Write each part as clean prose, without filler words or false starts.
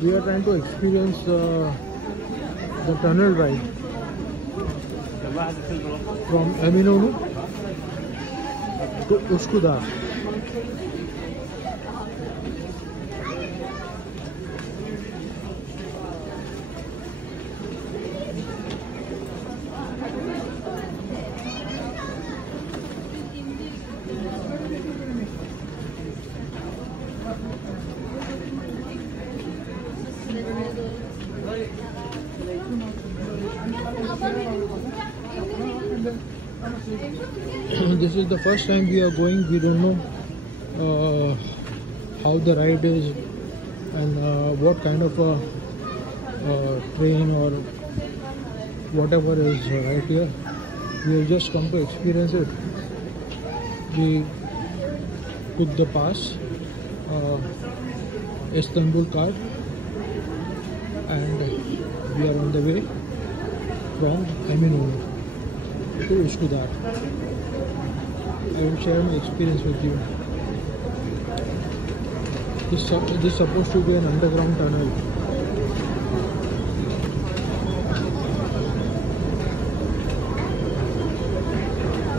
We are trying to experience the tunnel ride from Eminonu to Uskudar. This is the first time we are going. We don't know how the ride is and what kind of a train or whatever is right here. We have just come to experience it. We took the pass, IstanbulKart, and we are on the way from Eminonu to Uskudar. I will share my experience with you. This is supposed to be an underground tunnel.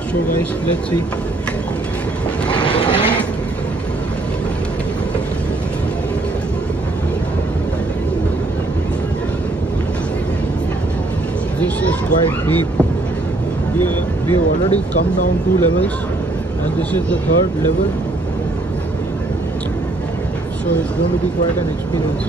So guys, let's see. This is quite deep. We have already come down 2 levels and this is the 3rd level, so it's going to be quite an experience.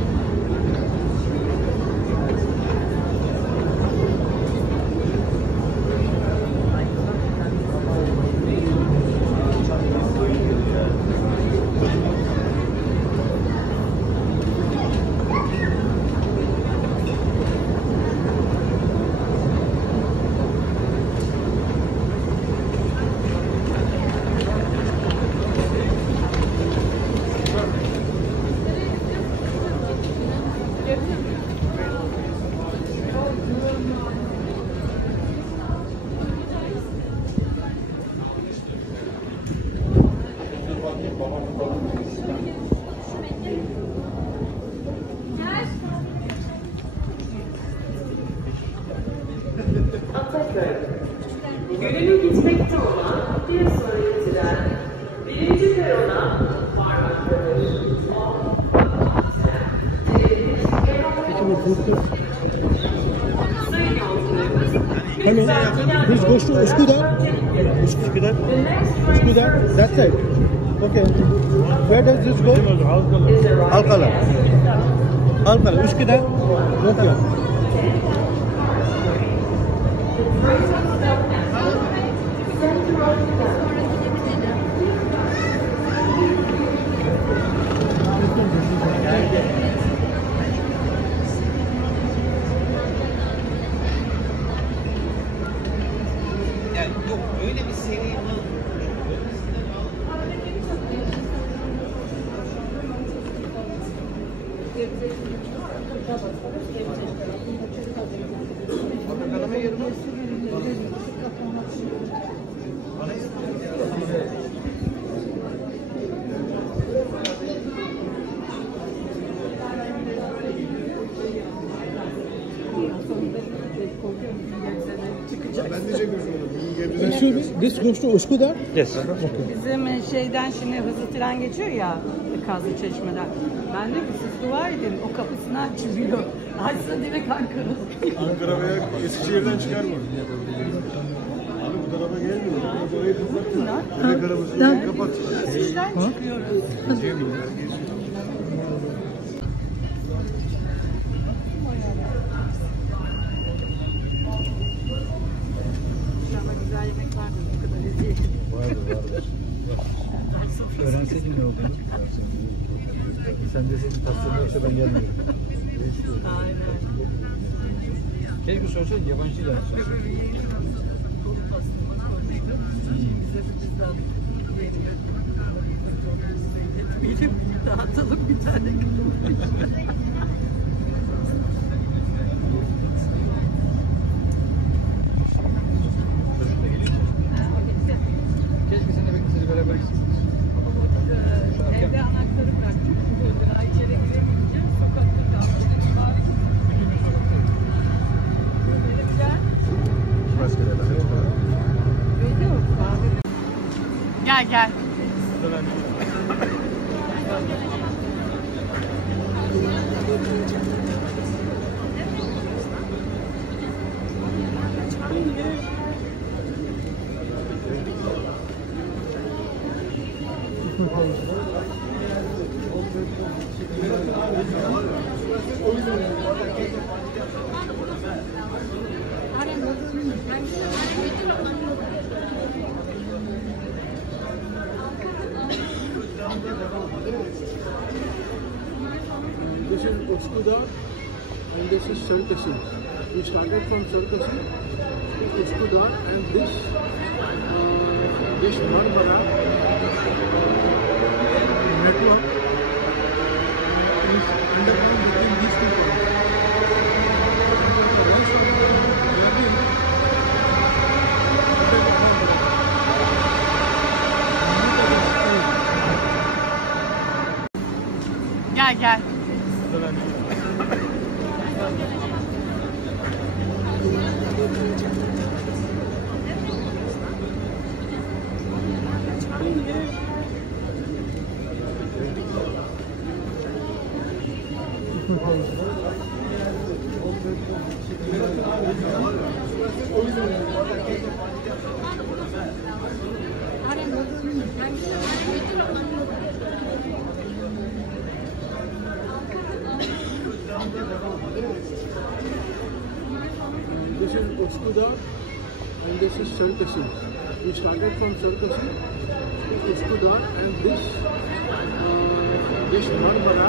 Yönümü gitmekte olan bir sonraki tren 1. perona varmaktadır. Hello, this goes to Uskudar. Uskudar, that's it. Okay. Where does this go? Halkala. Halkala, Uskudar. Okay. This goes to Uskudar? Yes. Okay. Bizim şeyden şimdi hızlı tren geçiyor ya Kazlı Çeşme'den. Ben de siz dua edin o kapısını açılıyor. Açsa direkt Ankara. Ankara veya Eskişehir'den çıkar mı? Abi bu tarafa gelmiyor. Orayı kapat. Bebek arabasını kapat. İşten çıkıyoruz. Güzel yemek var mı? Bu kadar hediye. Vardır. Öğrenseydin ne olduğunu. Sen deseydin tatlım yoksa ben gelmiyorum. Aynen. Keşke sorsaydın yabancıyla. Dağıtalım bir tane. Keşke sen de bekleseydi beraber gitsin. Evde This is Uskudar and this is Sircesi. We started from Sircesi to Uskudar and this Marmara network is underground between these two points. The rest of the journey Gel. This is Uskudar and this is Sircesi. We started from Sircesi to Uskudar and this Marmara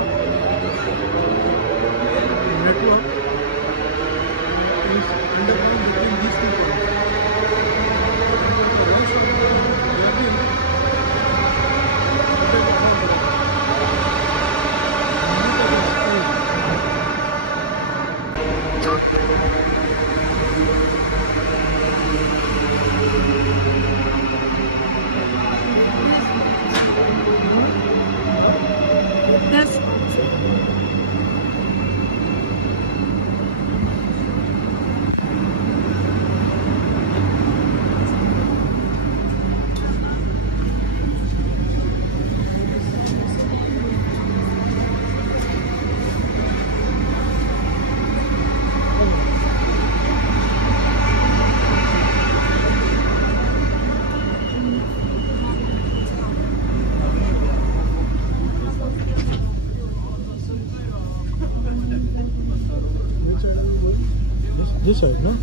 network is underground between these two points. The rest of the journey this side, no?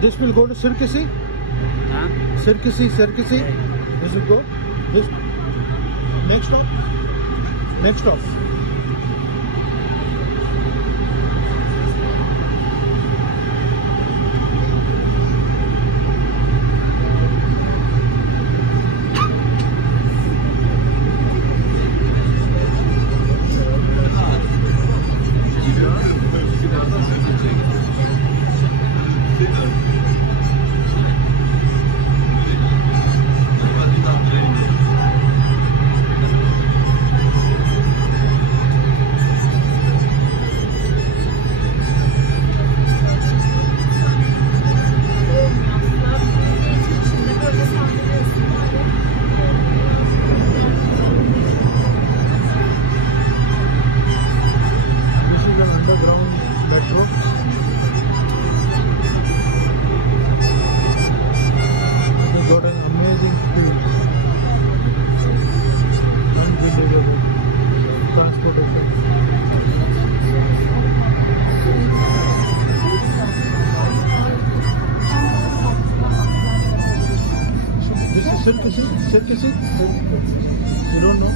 This will go to Sircesi. Sircesi. This will go. This next stop. Sircesi? Sircesi? You don't know?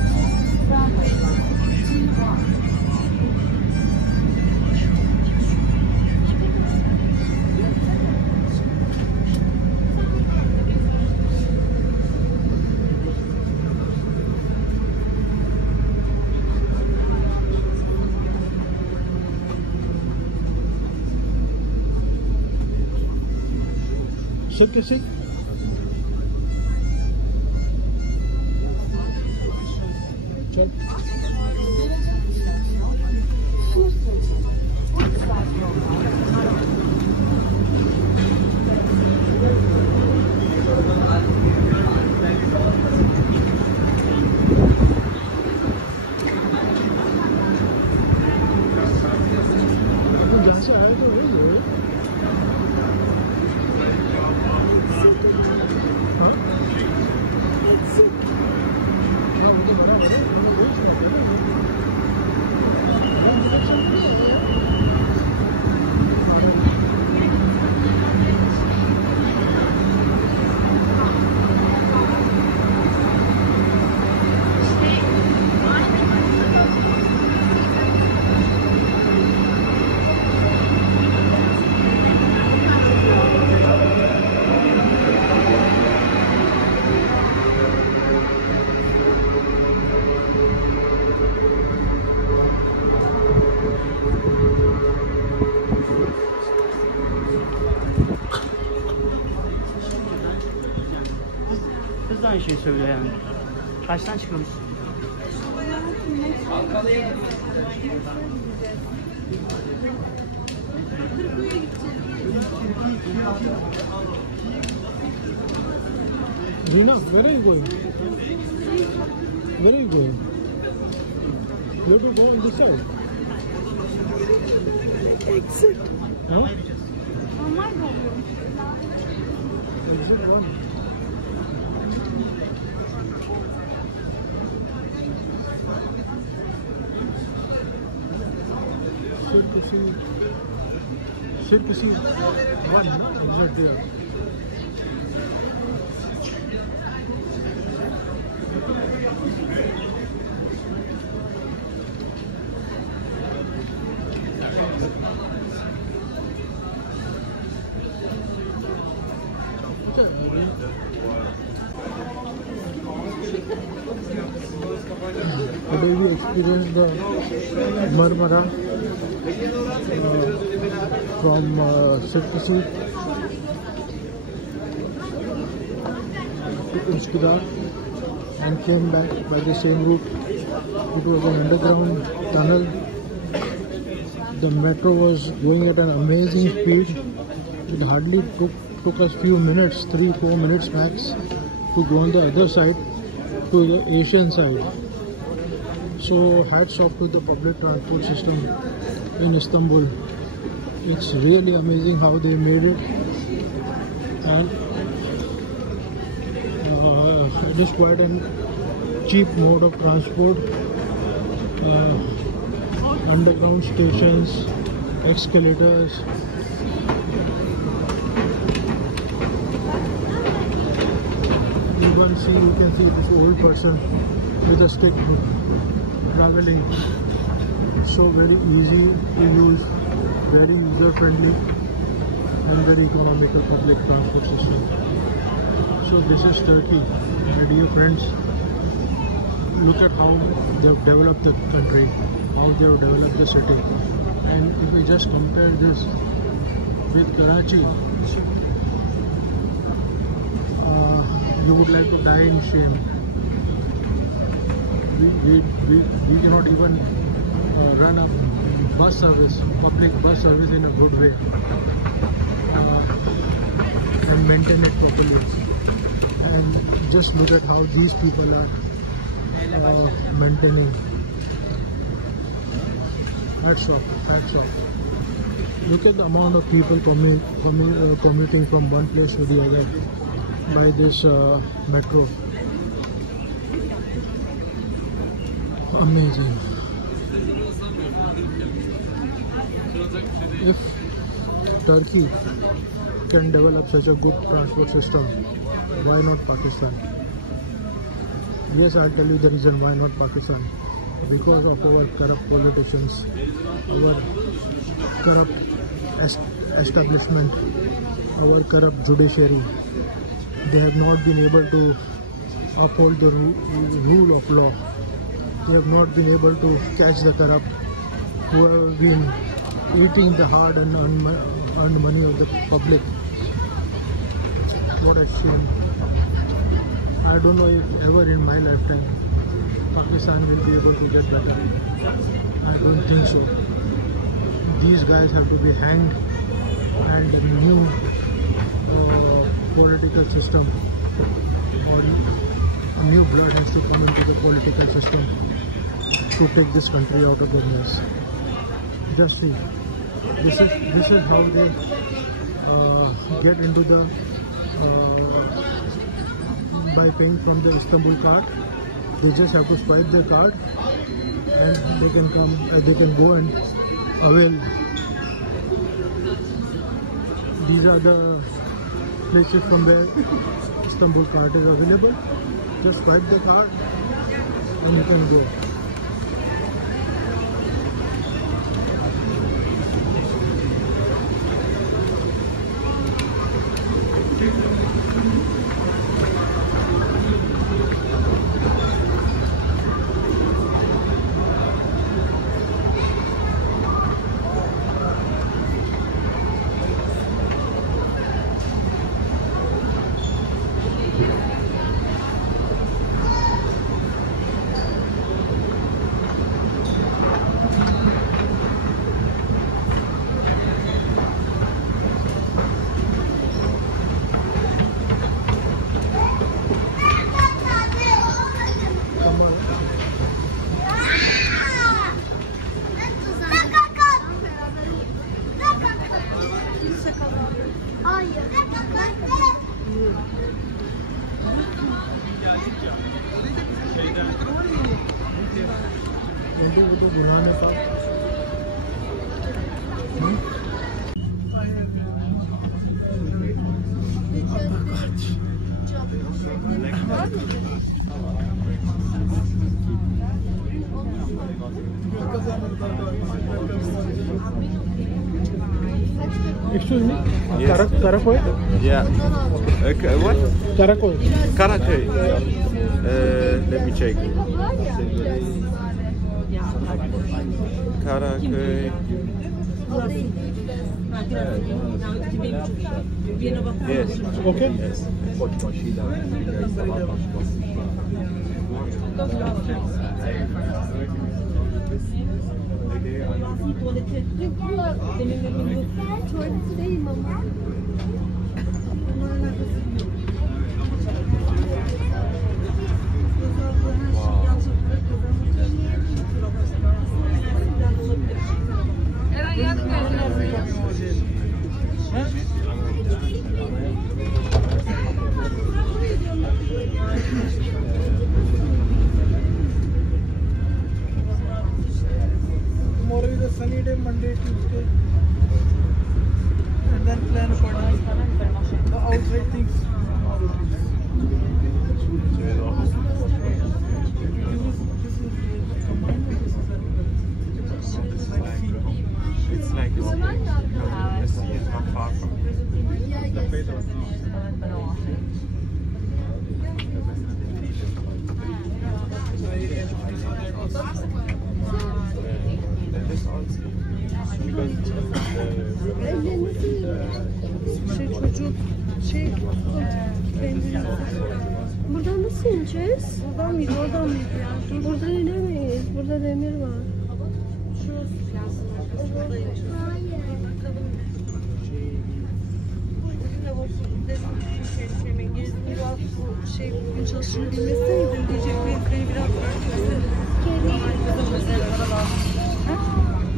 Sircesi? चल जहाँ से आए तो वही है। हाँ? हाँ, वो तो बराबर है। Kız da aynı şeyi söylüyor yani. Kaçtan çıkıyoruz? Rina, where are you going? Where are you going? You have to go on this side. Exit. Huh? Normal mi oluyor? Exit one. Sircesi one, no? Exit there. Today we experienced the Marmara from Sircesi to Uskudar and came back by the same route. It was an underground tunnel. The metro was going at an amazing speed. It hardly took us few minutes, 3-4 minutes max, to go on the other side, to the Asian side. So hats off to the public transport system in Istanbul. It's really amazing how they made it, and it is quite a cheap mode of transport. Underground stations, escalators. You can see this old person with a stick traveling. So very easy to use, very user friendly and very economical public transport system. So this is Turkey, my dear friends. Look at how they have developed the country, how they have developed the city. And if we just compare this with Karachi, you would like to die in shame. We cannot even run a bus service, public bus service in a good way, and maintain it properly. And just look at how these people are maintaining. Hats off, hats off. Look at the amount of people commuting from one place to the other by this metro. Amazing. If Turkey can develop such a good transport system, why not Pakistan? Yes, I'll tell you the reason why not Pakistan. Because of our corrupt politicians, our corrupt establishment, our corrupt judiciary. They have not been able to uphold the rule of law. They have not been able to catch the corrupt who have been eating the hard and earned money of the public. What a shame. I don't know if ever in my lifetime Pakistan will be able to get better. I don't think so. These guys have to be hanged, and a new political system or a new blood has to come into the political system to take this country out of the mess. Just see, this is how they get into the by paying from the IstanbulKart. They just have to swipe their card and they can come, they can go and avail. These are the places from where IstanbulKart is available. Just swipe the card and you can go. Excuse me? Yes. Karakoy? Yeah. What? Karakoy. Karakoy. Let me check. Karakoy. Yes. Okay. Yes. Tuvaleti değil mi ama? Tomorrow is a sunny day, Monday, Tuesday. And then plan accordingly. The outside things. It's like the sea is not far from here. Çocuk buradan nasıl ineceğiz? Buradan mıydı? Oradan mıydı ya? Buradan inemeyiz. Burada demir var. Bugün çalışını bilmeseydim diyecek beni biraz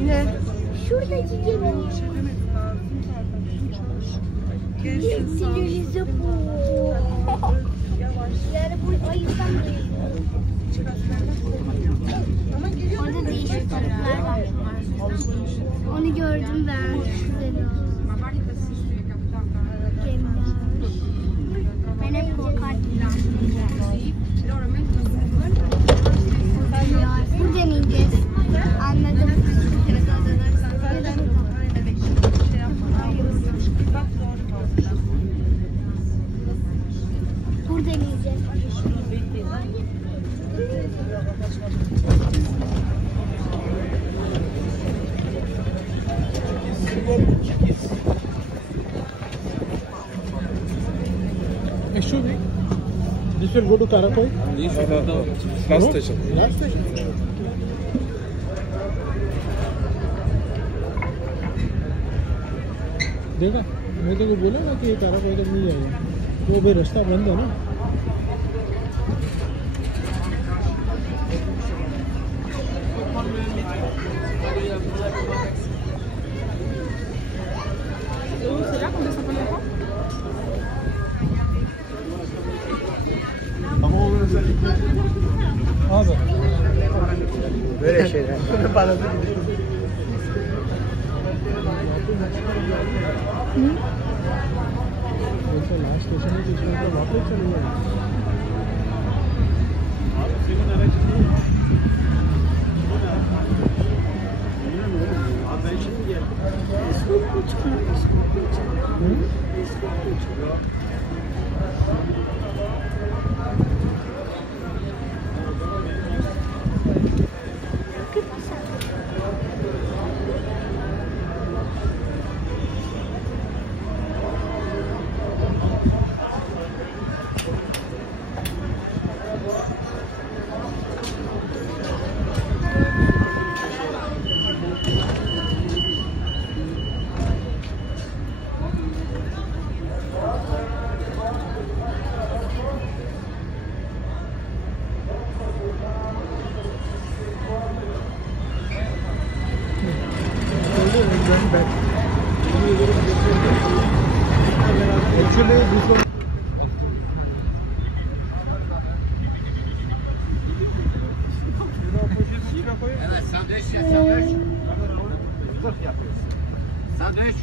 Ne? Şuradaki gemi. Sircesi bu. Yani bu ayıdan orada değişik balıklar var. Onu gördüm ben. Ben hep korkardım. Excuse me. This will go to Karakoy? Last station. Last station. देखा मैं तो बोला ना कि ये काराकोई तक नहीं जाएगा तो भाई रास्ता बंद है ना हाँ भाई Böyle şeyler. लास्ट स्टेशन है तो इसमें तो वापस चले जाएगा Actually, this one. Evet, sandviç yap, sandviç. Sandviç.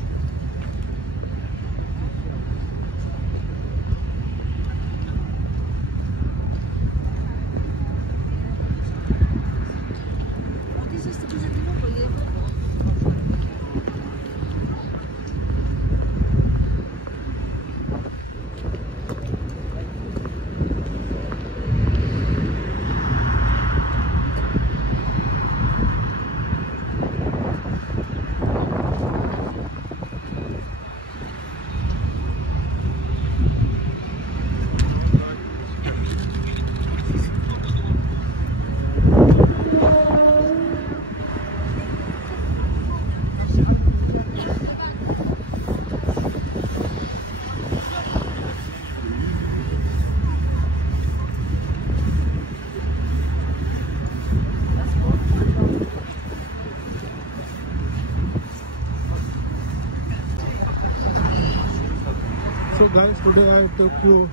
So guys, today I took you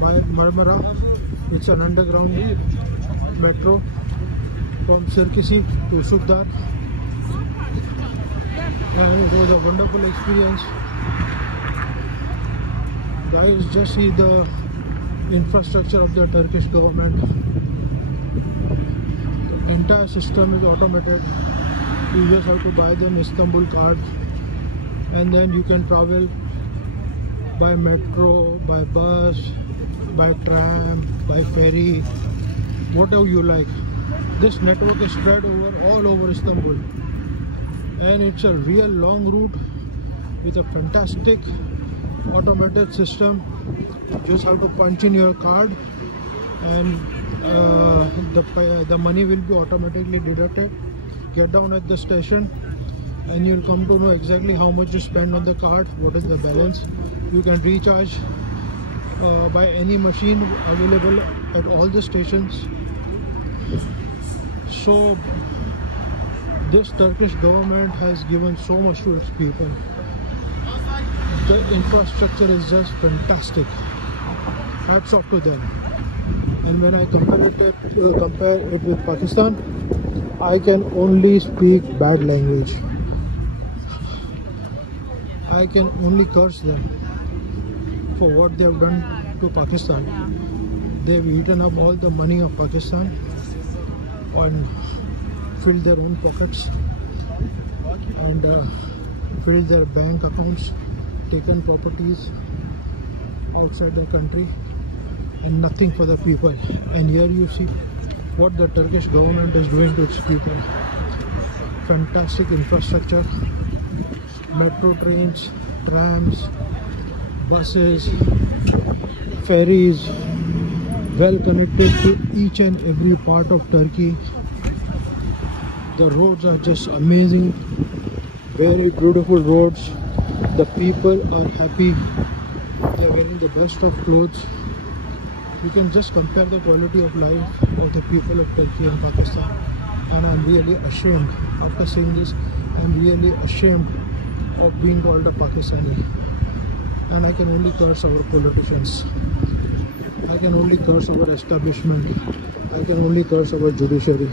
by Marmara. It's an underground metro from Sircesi to Uskudar, and it was a wonderful experience. Guys, just see the infrastructure of the Turkish government. The entire system is automated. You just have to buy them IstanbulKart, and then you can travel by metro, by bus, by tram, by ferry, whatever you like. This network is spread all over Istanbul, and it's a real long route with a fantastic automated system. You just have to punch in your card, and the money will be automatically deducted. Get down at the station, and you'll come to know exactly how much you spend on the card, what is the balance. You can recharge by any machine available at all the stations. So this Turkish government has given so much to its people. The infrastructure is just fantastic. Hats off to them. And when I compare it with Pakistan, I can only speak bad language. I can only curse them for what they have done to Pakistan. They have eaten up all the money of Pakistan and filled their own pockets and filled their bank accounts, taken properties outside the country, and nothing for the people. And here you see what the Turkish government is doing to its people. Fantastic infrastructure, metro trains, trams, buses, ferries, well connected to each and every part of Turkey. The roads are just amazing, very beautiful roads. The people are happy, they are wearing the best of clothes. You can just compare the quality of life of the people of Turkey and Pakistan, and I'm really ashamed. After saying this, I'm really ashamed of being called a Pakistani, and I can only curse our politicians. I can only curse our establishment. I can only curse our judiciary,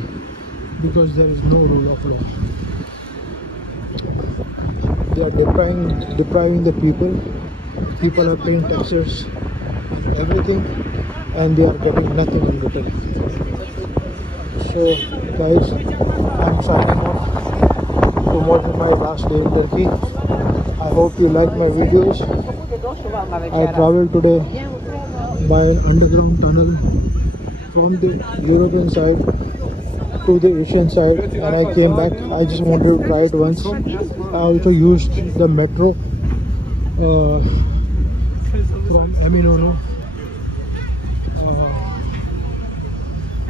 because there is no rule of law. They are depriving the people. People are paying taxes and everything, and they are getting nothing in return. So guys, I'm signing off. Tomorrow is my last day in Turkey. I hope you like my videos. I traveled today by an underground tunnel from the European side to the Asian side, and I came back. I just wanted to try it once. I also used the metro from Eminonu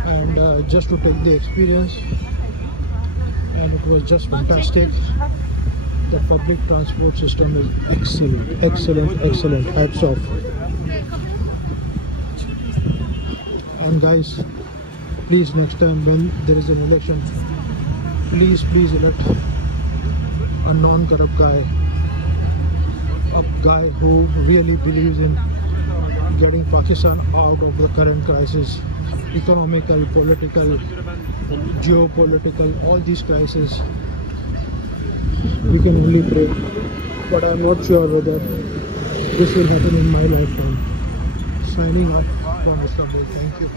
and just to take the experience, and it was just fantastic. The public transport system is excellent. Hats off. And guys, please, next time when there is an election, please elect a non-corrupt guy, a guy who really believes in getting Pakistan out of the current crisis, economical, political, geopolitical, all these crises. We can only pray, but I'm not sure whether this will happen in my lifetime. Signing off from Istanbul. Thank you.